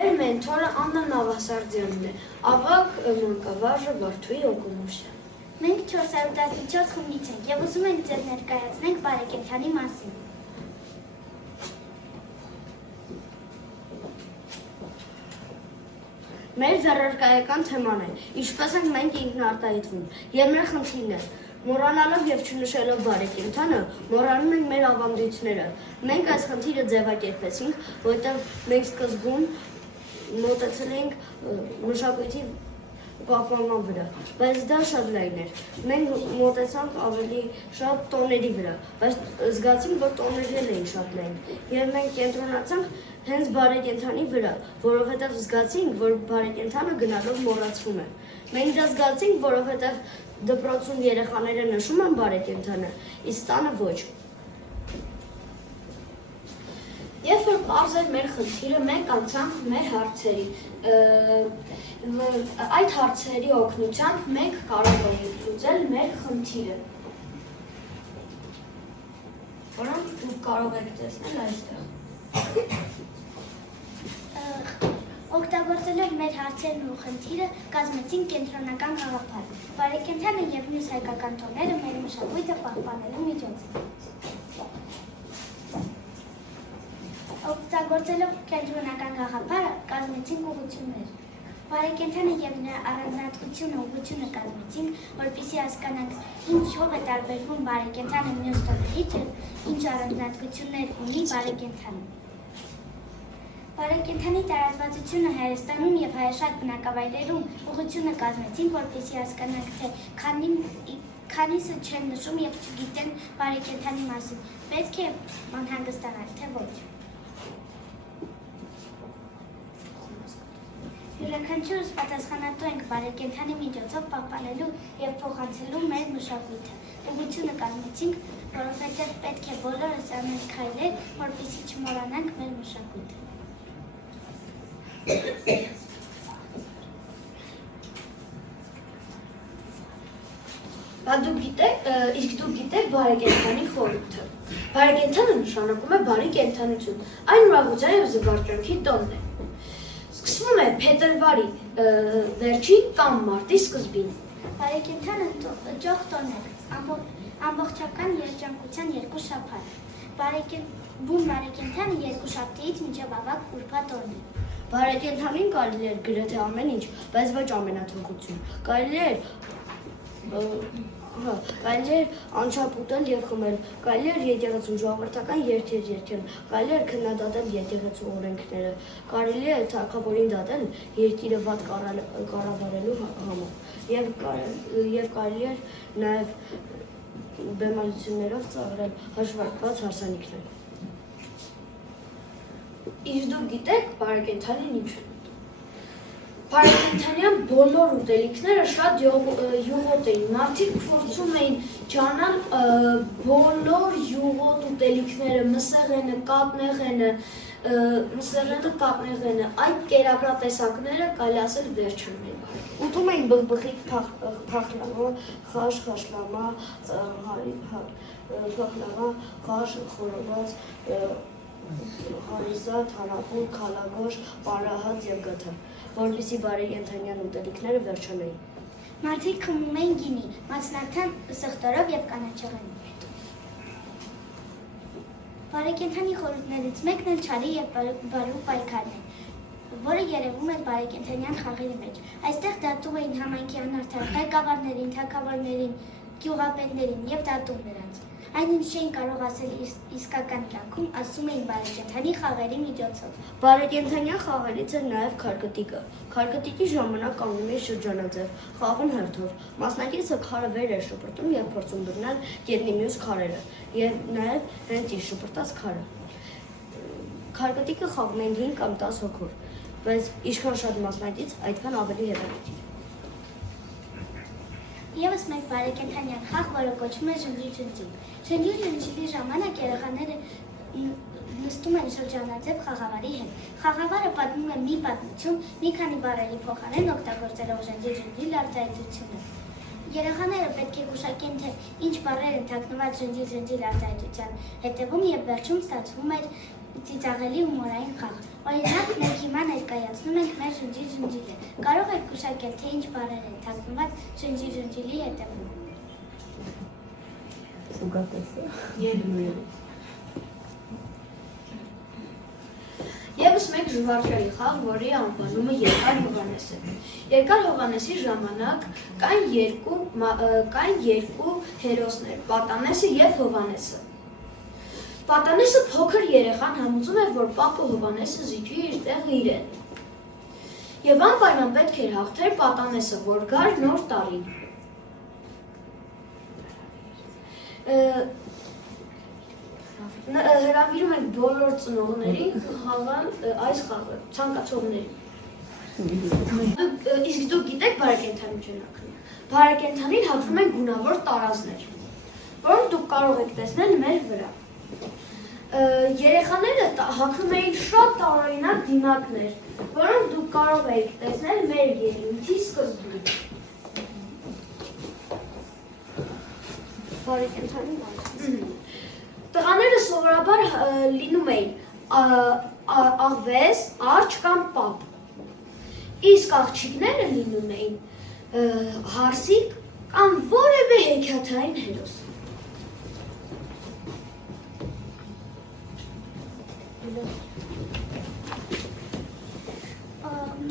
Մեր մենթորը Աննա Նավասարդյանն է, ավագ մանկավարժը Վարդուհի Օգունովյան։ Մենք 414 խմբից ենք և ուզում ենք ձեզ ներկայացնենք բարեկենդանի մասին։ Մեր ձեռնարկայական թեման է, ինչպես ենք մենք ինքնարտահայտվում, և մեր խնդիրն է, մոռանալով և չնշելով բարեկենդանը, մոռանում ենք մեր ավանդույթները։ Մենք այս խնդիրը ձևակերպեցինք, որտեղ մենք սկզբում մոտեցել ենք մշակույթի պահպանման վրա, բայց դա շատ լայն էր։ Մենք մոտեցանք ավելի շատ տոների վրա, բայց զգացինք, որ տոներն էին շատ լայն, և մենք կենտրոնացանք հենց բարեկենդանի վրա, որովհետև զգացինք, որ բարեկենդանը գնալով մոռացվում է։ Մենք դա զգացինք, որովհետև դպրոցում երեխաները նշում են բարեկենդանը, իսկ տանը ոչ։ Երբ որ պարզ էր մեր խնդիրը, մենք անցանք մեր հարցերի։ Այդ հարցերի օգնությամբ մենք կարող էինք լուծել մեր խնդիրը, որոնք դուք կարող եք տեսնել այստեղ։ Օգտագործելով մեր հարցերն ու խնդիրը կազմեցինք կենտրոնական գաղափար։ Բարեկենդանը և մյուս հայկական տոները մեր մշակույթը պահպանելու միջոց են։ Օգտագործելով կենտրոնական գաղափարը կազմեցինք ուղղություններ։ Բարեկենդանը և նրա առանձնահատկությունը ուղղությունը կազմեցինք, որպեսզի հասկանանք ինչով է տարբերվում բարեկենդանը մյուս տոներից և ինչ առանձնահատկություններ ունի բարեկենդանը։ Բարեկենդանի տարածվածությունը Հայաստանում և հայաշատ բնակավայրերում ուղղությունը կազմեցինք, որպեսզի հասկանանք, թե քանիսը չեն նշում և չգիտեն բարեկենդանի մասին, պետք է անհանգստանալ, թե ոչ։ Յուրաքանչյուրս պատասխանատու ենք բարեկենդանի միջոցով պահպանելու և փոխանցելու մեր մշակույթը։ Ուղղությունը կազմեցինք, որովհետև պետք է բոլորս անենք քայլեր, որպեսզի չմոռանանք մեր մշակույթը։ Իսկ դուք գիտեք բարեկենդանի խորհուրդը։ Բարեկենդանը նշանակում է բարի կենդանություն, այն ուրախության և զվարճանքի տոնն է։ Սկսվում է փետրվարի վերջին կամ մարտի սկզբին։ Բարեկենդանը ճոխ տոն է, ամբողջական երջանկության երկու շաբաթ։ Բուն բարեկենդանը երկուշաբթիից մինչև ավագ ուրբաթ օրն է։ Բարեկենդանին կարելի էր գրեթե ամեն ինչ, բայց ոչ ամենաթանկություն։ Կարելի էր անչափ ուտել և խմել, կարելի էր եկեղեցում ժողովրդական երգեր երգել, կարելի էր քննադատել եկեղեցու օրենքները, կարելի էր թագավորին դատել երկիրը վատ կառավարելու համար, և կարելի էր նաև բեմադրություններով ծաղրել հաշվարկված հարսանիքներ։ Իսկ դուք գիտեք բարեկենդանին ինչ է։ Բարեկենդանյան բոլոր ուտելիքները շատ յուղոտ էին, մարդիկ փորձում էին ճանալ բոլոր յուղոտ ուտելիքները, մսեղենը, կատնեղենը, այդ կերակրատեսակները կարելի ասել վերջն էին բարեկենդան։ Ուտում էին բխբխիկ, փախլավա, խաշ, խաշլամա, փախլավա, խաշ, խորոված, հարիզատ, հանապուր, քալագոշ, պարահատ և գաթա, որպեսզի բարեկենդանյան ուտելիքները վերջանային։ Մարդիկ խմում էին գինի, մածնաթան սխտորով և կանաչեղենով։ Բարեկենդանի խորհուրդներից մեկն էլ չարի և բարու պայքարն է, որը երևում էր բարեկենդանյան խաղերի մեջ։ Այստեղ դատում էին համայնքի անարդար ղեկավարներին, թագավորներին, գյուղապետներին և դատում նրանց։ Այն ինչ չէին կարող ասել իսկական կյանքում, ասում էին բարեկենդանի խաղերի միջոցով։ Բարեկենդանյան խաղերից էր նաև քարկտիկը։ Քարկտիկի ժամանակ կանգնում էր շրջանաձև, խաղում հերթով։ Մասնակիցը քարը վեր էր շպրտում և փորձում բռնել գետնի մյուս քարերը, և նաև հենց իր շպրտած քարը։ Քարկտիկը խաղում էին 5 կամ 10 հոգով, բայց ինչքան շատ մասնակից, այդքան ավելի հետաքրքիր։ Եվս մեկ բարեկենդանյան խաղ, որը կոչվում է ժնջի-ժնջի։ Ժնջի-ժնջի ժամանակ երեխաները նստում են շրջանաձև խաղավարի հետ։ Խաղավարը պատմում է մի պատմություն, մի քանի բառերի փոխարեն օգտագործելով ժնջի-ժնջի արտահայտությունը։ Երեխաները պետք է գուշակեն, թե ինչ բառեր են թաքնված ժնջի-ժնջի արտահայտության հետևում, և վերջում ստացվում էր ծիծաղելի հումորային խաղ։ Օրինակ, մենք հիմա ներկայացնում ենք մեր Ժնջիր-Ժնջիլը։ Կարող եք գուշակել, թե ինչ բառեր են թարգմանված Ժնջիր-Ժնջիլի հետևում։ Եվս մեկ ժվարճալի խաղ, որի անվանումը Երկար Հովհաննես է։ Երկար Հովհաննեսի ժամանակ կային երկու հերոսներ՝ Պատանեսը և Հովհաննեսը։ Պատանեսը փոքր երեխան համոզում է, որ պապը Հովհաննեսը զիջի իր տեղը իրեն։ Եվ անպայման պետք էր հաղթեր Պատանեսը, որ գար նոր տարին։ Հրավիրում ենք բոլոր ծնողներին խաղալ այս խաղը, ցանկացողներին։ Իսկ դուք գիտեք բարեկենդանի ջնակը։ Բարեկենդանին հագնում են գունավոր տարազներ, որոնք դուք կարող եք տեսնել մեր վրա։ Երեխաները հագնում էին շատ տարօրինակ դիմակներ, որոնք դուք կարող եք տեսնել մեր ելույթի սկզբում։ Բարեկենդանի մասին։ Տղաները սովորաբար լինում էին աղվես, արջ կամ պապ, իսկ աղջիկները լինում էին հարսիկ կամ որևէ հեքիաթային հերոս։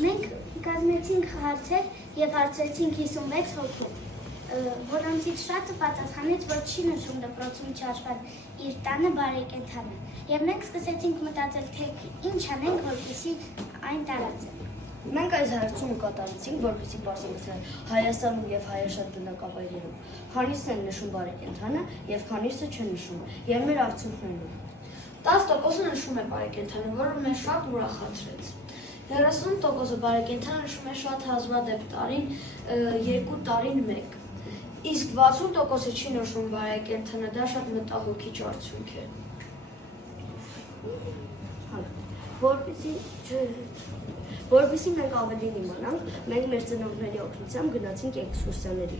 Մենք կազմեցինք հարցեր և հարցրեցինք 56 հոգու, որոնցից շատը պատասխանեց, որ չի նշում դպրոցում չհաշված իր տանը բարեկենդանը, և մենք սկսեցինք մտածել, թե ինչ անենք, որպեսզի այն տարածենք։ Մենք այս հարցումը կատարեցինք, որպեսզի պարզենք Հայաստանում և հայաշատ բնակավայրերում քանիսն են նշում բարեկենդանը և քանիսը չեն նշում, և մեր արդյունքներն 10%-ը նշում է բարեկենդանը, որը մեզ շատ ուրախացրեց։ 30%-ը բարեկենդանը նշում է շատ հազվադեպ տարին, 2 տարին մեկ։ Իսկ 60%-ը չի նշում բարեկենդանը, դա շատ մտահոգիչ արդյունք է։ Որպեսզի մենք ավելին իմանանք, մենք մեր ծնողների օգնությամբ գնացինք էքսկուրսիաների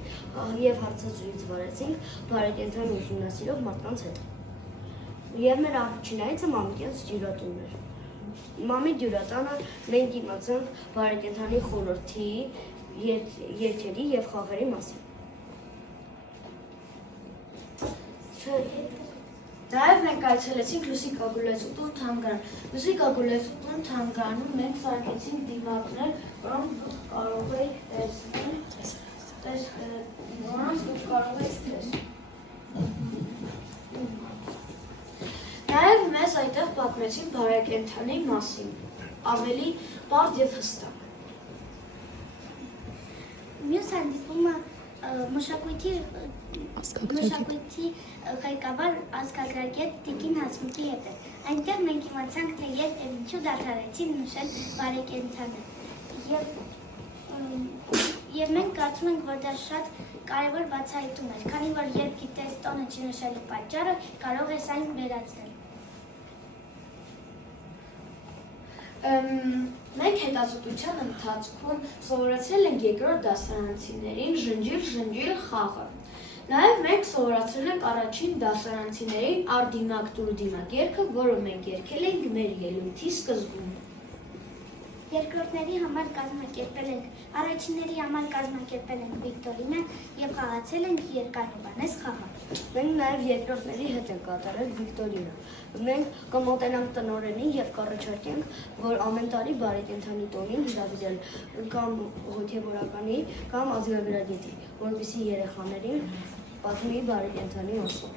և հարցազրույց վարեցինք բարեկենդան ուսումնասիրող մարդկանց հետ։ Եվ մեր առաջին այցը մամիկյանց ջրատունն էր։ Մամի ջրատանը մենք իմացանք բարեկենդանի խորհրդի, երգերի և խաղերի մասին։ Նաև մենք այցելեցինք Լուսիկ Ագուլեցուտուն թանգարան։ Լուսիկ Ագուլեցուտուն թանգարանում մենք սարքեցինք դիմակներ, որոնք դուք կարող եք տեսնել։ Նաև մեզ այդտեղ պատմեցին բարեկենդանի մասին, ավելի պարզ և հստակ։ Մյուս հանդիպումը մշակույթի ղեկավար ազգագրագետ Տիկին Հասմիկի հետ է։ Այնտեղ մենք իմացանք, թե երբ և ինչու դադարեցին նշել բարեկենդանը։ Եվ մենք կարծում ենք, որ դա շատ կարևոր բացահայտում էր, քանի որ երբ գիտես տոնը չնշելու պատճառը, կարող ես այն վերացնել։ Մենք հետազոտության ընթացքում սովորեցրել ենք երկրորդ դասարանցիներին Ժնջիր-Ժնջիր խաղը։ Նաև մենք սովորացրել ենք առաջին դասարանցիներին Արդիմակ Տուրդիմակ երգը, որը մենք երգել ենք մեր ելույթի սկզբում։ Երկրորդների համար կազմակերպել ենք, առաջինների համար կազմակերպել ենք Վիկտորինը և խաղացել ենք Երկար Հովհաննես խաղը։ Մենք նաև երկրորդների հետ ենք կատարել Վիկտորինը։ Մենք կմոտենանք տնօրենին և կառաջարկենք, որ ամեն տարի բարեկենդանի տոնին հրավիրել կամ հոգևորականի կամ ազգագրագետի, որպեսզի երեխաներին պատմի բարեկենդանի մասին։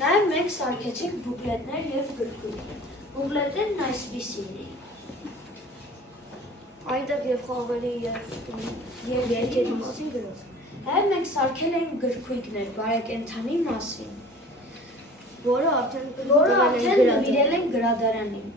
Նաև մենք սարքեցինք բուկլետներ և գրքույկներ։ Բուկլետներն այսպիսին էին։ Այնտեղ և խաղերի և երգերի մասին գրած։ Նաև մենք սարքել ենք գրքույկներ բարեկենդանի մասին, որը արդեն նվիրել ենք գրադարանին։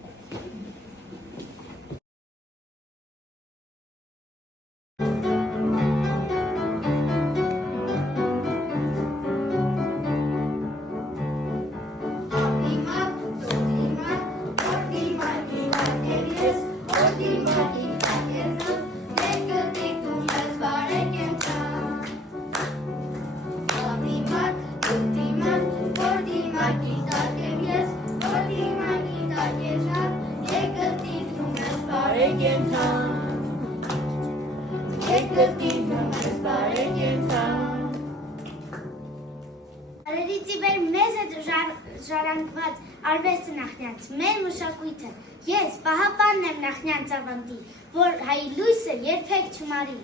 Thank you. հետ ժառանգված արվեստը նախնյաց, մեր մշակույթը։ Ես Վահապանն եմ նախնյաց ավանդի, որ հայի լույսը երբեք չմարի։